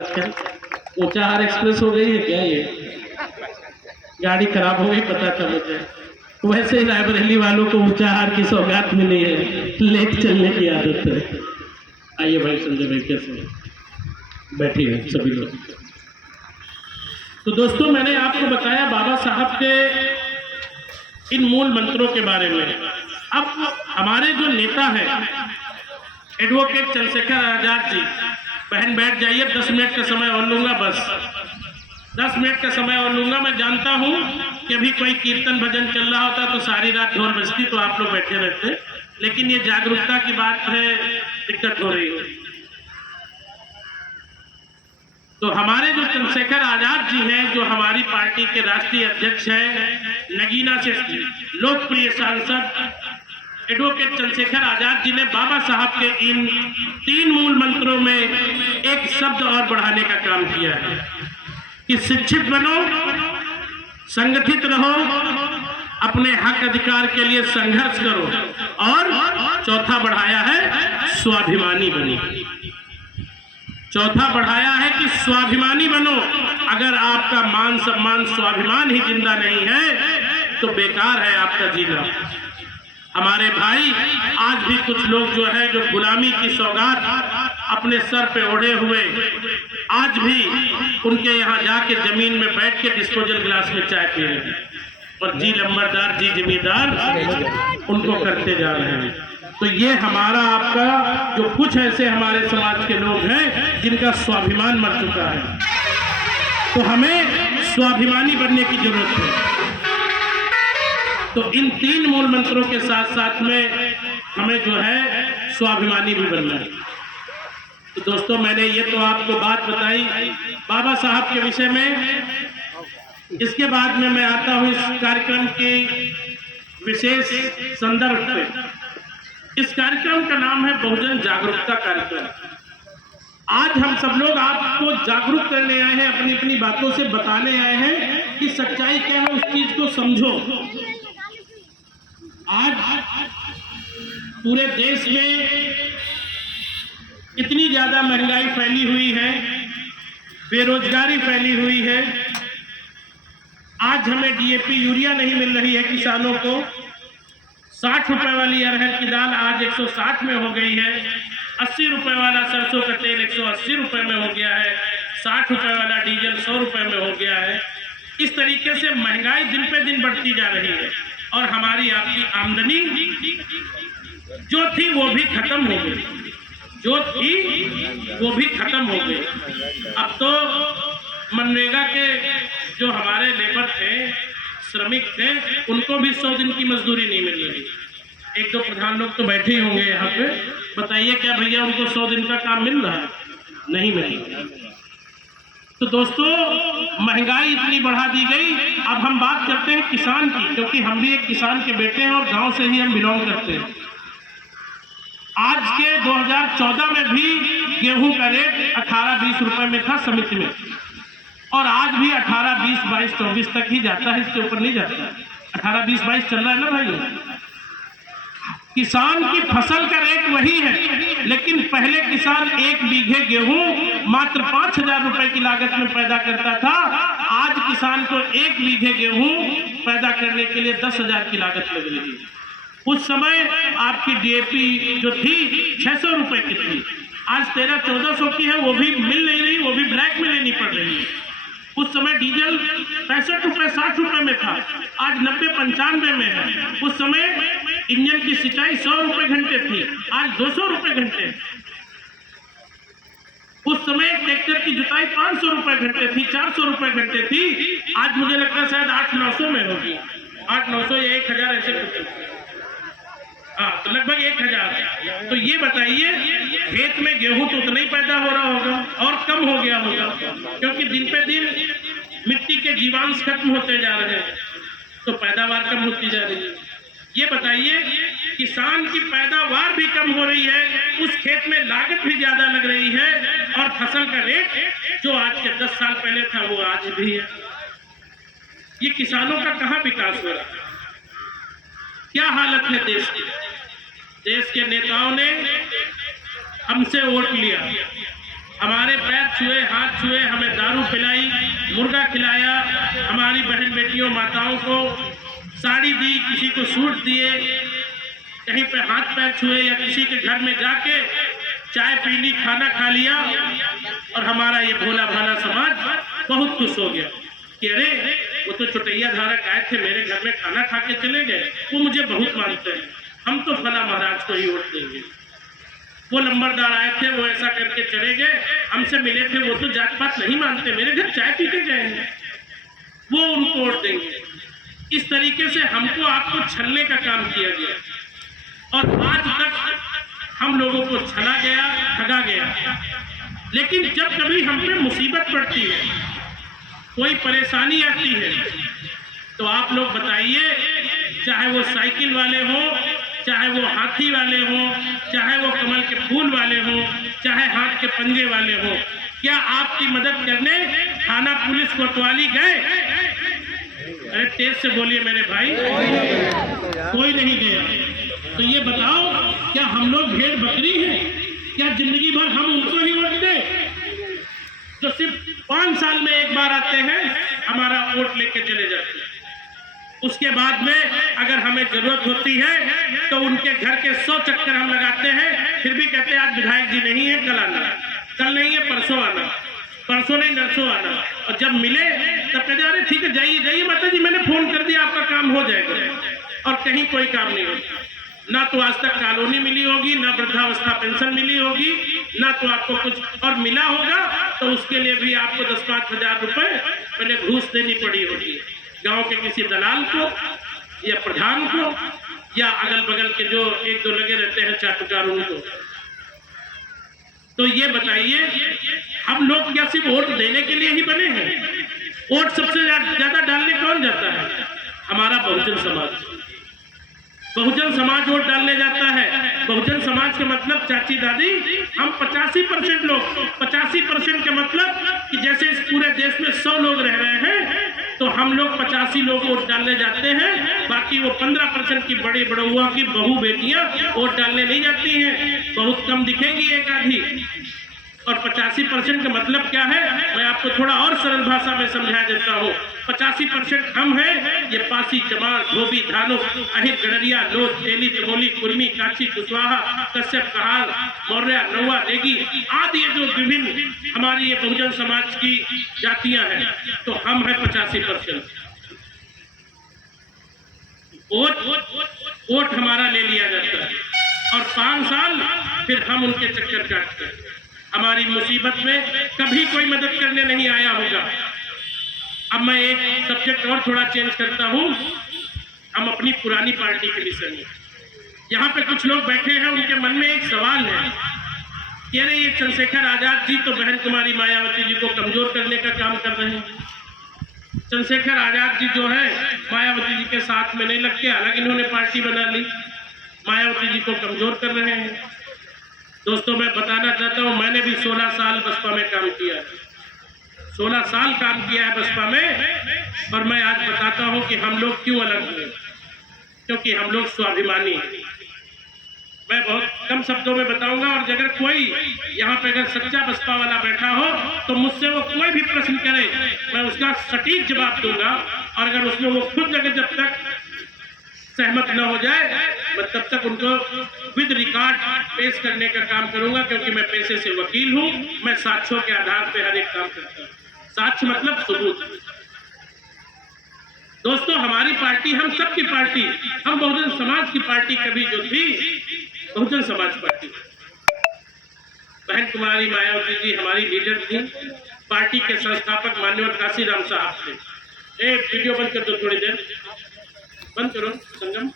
Unchahar express हो गई है क्या? ये गाड़ी खराब हो गई पता था मुझे। वैसे ही रायबरेली वालों को ऊंचाहार की सौगात मिली है, लेट चलने की आदत है। आइए भाई संजय भाई, कैसे बैठिए सभी लोग। तो दोस्तों, मैंने आपको बताया बाबा साहब के इन मूल मंत्रों के बारे में। अब हमारे जो नेता हैं एडवोकेट चंद्रशेखर आजाद जी, बहन बैठ जाइए, 10 मिनट का समय और लूंगा, बस 10 मिनट का समय और लूंगा। मैं जानता हूं कि अभी कोई कीर्तन भजन चल रहा होता तो सारी रात ढोल बजती तो आप लोग बैठे रहते, लेकिन ये जागरूकता की बात है, दिक्कत हो रही है। तो हमारे जो चंद्रशेखर आजाद जी हैं, जो हमारी पार्टी के राष्ट्रीय अध्यक्ष हैं, नगीना से लोकप्रिय सांसद एडवोकेट चंद्रशेखर आजाद जी ने बाबा साहब के इन 3 मूल मंत्रों में एक शब्द और बढ़ाने का काम किया है कि शिक्षित बनो, संगठित रहो, अपने हक अधिकार के लिए संघर्ष करो, और चौथा बढ़ाया है स्वाभिमानी बनो। चौथा बढ़ाया है कि स्वाभिमानी बनो। अगर आपका मान सम्मान स्वाभिमान ही जिंदा नहीं है तो बेकार है आपका जीना। हमारे भाई आज भी कुछ लोग जो है, जो गुलामी की सौगात अपने सर पे ओढ़े हुए, आज भी उनके यहाँ जाके जमीन में बैठ के डिस्पोजल गिलास में चाय पी रहे हैं, और जी लंबरदार जी जमींदार उनको करते जा रहे हैं। तो ये हमारा आपका जो कुछ ऐसे हमारे समाज के लोग हैं जिनका स्वाभिमान मर चुका है, तो हमें स्वाभिमानी बनने की जरूरत है। तो इन 3 मूल मंत्रों के साथ साथ में हमें जो है स्वाभिमानी भी बनना है। तो दोस्तों, मैंने ये तो आपको बात बताई बाबा साहब के विषय में। इसके बाद में मैं आता हूं इस कार्यक्रम के विशेष संदर्भ पे। इस कार्यक्रम का नाम है बहुजन जागरूकता कार्यक्रम। आज हम सब लोग आपको जागरूक करने आए हैं, अपनी अपनी बातों से बताने आए हैं कि सच्चाई क्या है, उस चीज को समझो। आज पूरे देश में इतनी ज्यादा महंगाई फैली हुई है, बेरोजगारी फैली हुई है। आज हमें डीएपी यूरिया नहीं मिल रही है किसानों को। 60 रुपए वाली अरहर की दाल आज 160 में हो गई है। 80 रुपए वाला सरसों का तेल 180 रुपए में हो गया है। 60 रुपए वाला डीजल 100 रुपए में हो गया है। इस तरीके से महंगाई दिन पे दिन बढ़ती जा रही है, और हमारी आपकी आमदनी जो थी वो भी खत्म हो गई, जो थी वो भी खत्म हो गई। अब तो मनरेगा के जो हमारे लेबर थे, श्रमिक थे, उनको भी 100 दिन की मजदूरी नहीं मिल रही। 1-2 प्रधान लोग तो बैठे ही होंगे यहाँ पे, बताइए क्या भैया उनको 100 दिन का काम मिल रहा है? नहीं मिल रहा। तो दोस्तों, महंगाई इतनी बढ़ा दी गई। अब हम बात करते हैं किसान की, क्योंकि हम भी एक किसान के बेटे हैं और गांव से ही हम बिलोंग करते हैं। आज के 2014 में भी गेहूं का रेट 18-20 रुपए में था समिति में, और आज भी 18, 20, 22, 24 तक ही जाता है, इससे ऊपर नहीं जाता। 18, 20, 22 चल रहा है ना भाई। किसान की फसल का रेट वही है, लेकिन पहले किसान 1 बीघे गेहूं मात्र 5,000 रुपए की लागत में पैदा करता था। आज किसान को 1 बीघे गेहूं पैदा करने के लिए 10,000 की लागत लग रही है। उस समय आपकी डीएपी जो थी 600 रुपए की थी, आज 1300-1400 की है। वो भी मिल नहीं रही, वो भी ब्लैक में लेनी पड़ रही है। उस समय डीजल 65 रुपए 60 रुपए में था, आज 90-95 में है। उस समय इंजन की सिंचाई 100 रुपए घंटे थी, आज 200 रुपए घंटे। उस समय ट्रैक्टर की जुताई 500 रुपए घंटे थी, 400 रुपए घंटे थी, आज मुझे लगता है शायद 800-900 में होगी। 800-900 या 1000 ऐसे कुछ। हाँ, तो लगभग 1000। तो ये बताइए, खेत में गेहूं तो उतना ही पैदा हो रहा होगा और कम हो गया होगा, क्योंकि दिन पे दिन मिट्टी के जीवांश खत्म होते जा रहे हैं, तो पैदावार कम होती जा रही है। ये बताइए, किसान की पैदावार भी कम हो रही है, उस खेत में लागत भी ज्यादा लग रही है, और फसल का रेट जो आज के 10 साल पहले था वो आज भी है। ये किसानों का कहाँ विकास हो रहा है? क्या हालत है देश की? देश के नेताओं ने हमसे वोट लिया, हमारे पैर छुए, हाथ छुए, हमें दारू पिलाई, मुर्गा खिलाया, हमारी बहन बेटियों माताओं को साड़ी दी, किसी को सूट दिए, कहीं पे हाथ पैर छुए या किसी के घर में जाके चाय पी ली, खाना खा लिया, और हमारा ये भोला भाला समाज बहुत खुश हो गया कि अरे वो तो चुटैया धारक आए थे, मेरे घर में खाना खा के चले गए, वो मुझे बहुत मानते हैं, हम तो फला महाराज को ही वोट देंगे। वो लंबरदार आए थे, वो ऐसा करके चले गए, हमसे मिले थे, वो तो जात पात नहीं मानते, मेरे घर चाय पी के गए हैं, वो उनको वोट देंगे। इस तरीके से हमको आपको छलने का काम किया गया, और आज तक हम लोगों को छला गया, ठगा गया। लेकिन जब कभी हम पे मुसीबत पड़ती है, कोई परेशानी आती है, तो आप लोग बताइए, चाहे वो साइकिल वाले हो, चाहे वो हाथी वाले हो, चाहे वो कमल के फूल वाले हो, चाहे हाथ के पंजे वाले हो, क्या आपकी मदद करने थाना पुलिस कोतवाली गए? अरे तेज से बोलिए मेरे भाई, कोई नहीं गया। तो ये बताओ, क्या हम लोग भेड़ बकरी हैं? क्या जिंदगी भर हम उनको ही वोट दें जो सिर्फ 5 साल में एक बार आते हैं, हमारा वोट लेके चले जाते हैं? उसके बाद में अगर हमें जरूरत होती है तो उनके घर के 100 चक्कर हम लगाते हैं, फिर भी कहते हैं आज विधायक जी नहीं है, कल आना, कल नहीं है परसों आना, परसों नहीं नरसों आना। और जब मिले तब कहते अरे ठीक है जाइए जाइए माता जी, मैंने फोन कर दिया, आपका काम हो जाएगा। और कहीं कोई काम नहीं होता। ना तो आज तक कॉलोनी मिली होगी, ना वृद्धावस्था पेंशन मिली होगी, ना तो आपको कुछ, और मिला होगा तो उसके लिए भी आपको 10-5 हजार रुपए पहले घूस देनी पड़ी होगी, गांव के किसी दलाल को या प्रधान को या अगल बगल के जो 1-2 लगे रहते हैं चाटुकार उनको। तो ये बताइए, हम लोग क्या सिर्फ वोट देने के लिए ही बने हैं? वोट सबसे ज्यादा डालने कौन जाता है? हमारा बहुजन समाज। बहुजन समाज वोट डालने जाता है। बहुजन समाज का मतलब चाची दादी, हम 85% लोग, 85% का मतलब कि जैसे इस पूरे देश में 100 लोग रह रहे हैं तो हम लोग 85 लोग वोट डालने जाते हैं। बाकी वो 15% की बड़ी बड़ुआ की बहू बेटियां वोट डालने नहीं जाती हैं, बहुत कम दिखेंगी एक आधी। और 85% का मतलब क्या है, मैं आपको थोड़ा और सरल भाषा में समझा देता हूँ। 85% हम हैं, ये पासी, चमार, धोबी, धानुक, अहिर, गडरिया, लोथ, तेली, तमोली, कुर्मी, काची, कुशवाहा, कश्यप, कहार, मौर्य, नौवा, नेगी आदि ये जो विभिन्न हमारी ये बहुजन समाज की जातियां हैं, तो हम हैं 85%। वोट हमारा ले लिया जाता है और 5 साल फिर हम उनके चक्कर काटते हैं। हमारी मुसीबत में कभी कोई मदद करने नहीं आया होगा। अब मैं एक सब्जेक्ट और थोड़ा चेंज करता हूं, हम अपनी पुरानी पार्टी के विषय में। यहाँ पे कुछ लोग बैठे हैं, उनके मन में एक सवाल है कि अरे ये चंद्रशेखर आजाद जी तो बहन कुमारी मायावती जी को कमजोर करने का काम कर रहे हैं। चंद्रशेखर आजाद जी जो है मायावती जी के साथ में नहीं लगते, अलग इन्होंने पार्टी बना ली, मायावती जी को कमजोर कर रहे हैं। दोस्तों मैं बताना चाहता हूं, मैंने भी 16 साल बसपा में काम किया है, 16 साल काम किया है बसपा में। और मैं आज बताता हूं कि हम लोग क्यों अलग हुए, क्योंकि हम लोग स्वाभिमानी हैं। मैं बहुत कम शब्दों में बताऊंगा, और अगर कोई यहाँ पे अगर सच्चा बसपा वाला बैठा हो तो मुझसे वो कोई भी प्रश्न करे, मैं उसका सटीक जवाब दूंगा। और अगर उसमें वो खुद अगर जब तक सहमत न हो जाए, मैं तब तक उनको विद रिकॉर्ड पेश करने का काम करूंगा, क्योंकि मैं पेशे से वकील हूं। मैं साक्ष्यों के आधार पर हर एक काम करता हूं। साक्ष्य मतलब सबूत। दोस्तों हमारी पार्टी, हम सबकी पार्टी, हम बहुजन समाज की पार्टी कभी जो थी बहुजन समाज पार्टी। बहन कुमारी मायावती जी हमारी लीडर थी। पार्टी के संस्थापक माननीय काशीराम साहब थे। एक वीडियो बंद कर दो, थोड़ी देर बंद करो संगम।